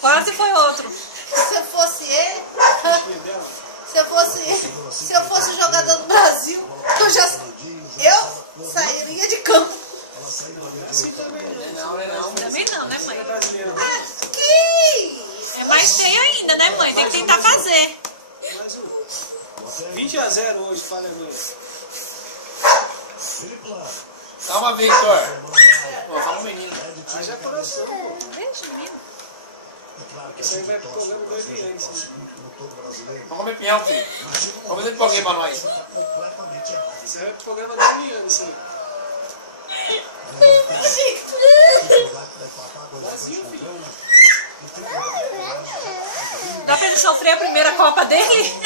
Quase foi outro. Se eu fosse ele, se eu fosse jogador do Brasil, eu sairia de campo. Assim também não. Também não, né, mãe? Aqui! É mais feio ainda, né, mãe? Tem que tentar fazer. Mais um. 20-0 hoje para a Alemanha. Calma, Victor. Pô, fala o menino. Haja coração, pô. Deixa, menino. Isso aí vai pro programa do Eliane. Vamos comer pinhão, filho. Vamos fazer pipoquinha pra nós. Isso aí vai pro programa da Eliane, isso aí. Brasil, filho. Dá pra ele sofrer a primeira Copa dele?